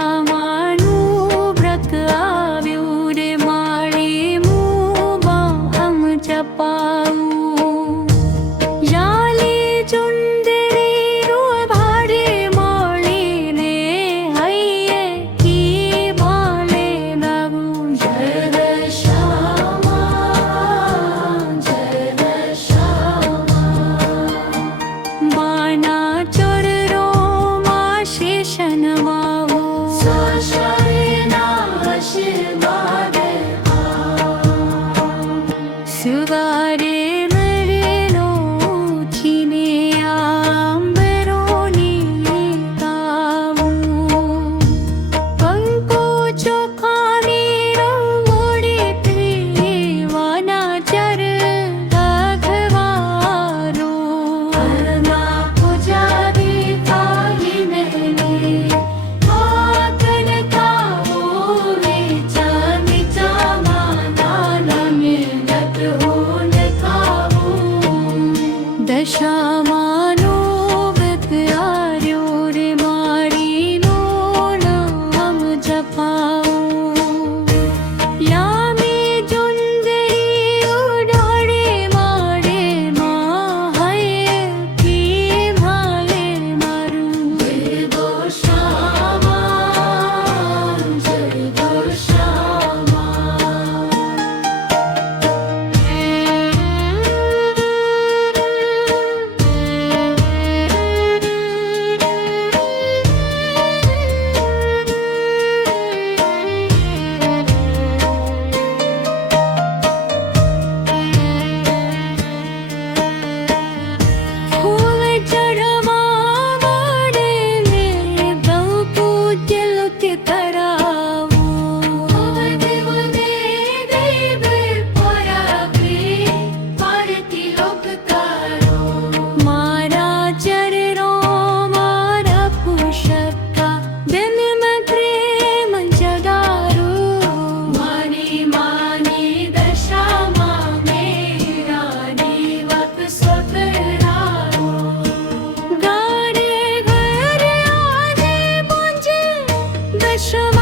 દશામાનું વ્રત આવ્યું રે માળી મું હમ જપાવું યાલી ચુંદરી રૂ ભાડે મળીને હૈયે કી ભાલે નવું જય દશામા જય દશામા માના ચરણોમાં શીશ નમાવો સાશયના આશીર્વાદ સુવારે નરેનો ઉઠીને આંબરોની તાવું કંકુ ચોખાની રંગોળી પીવાના ચર અઘવારો ઘરમાં પૂજારી થાળીને હાથન ખાવો રે ચાંદી ચામાના મિલત હોન ખાવું દશામાનો વ્રત આર્યો રે માળીનો નામ જપાવું લાંબી ચુંદડી ઉડાડે માડે માં હૈયે કી ભાલે મારું જય દશામા જય ફૂલ ચઢવા મળે ને ગૌ પૂજ્ય લોક કરાવું દેવ દેવ પરાગ્રે ભારતી લોક કરો મારા ચરણો મારા પુષ્પકા દિલ મેં પ્રેમ જગારું માની દશામાં મેરાની વત સ્વકરાવો ગાડે ઘર આજે પહોંચે દશામા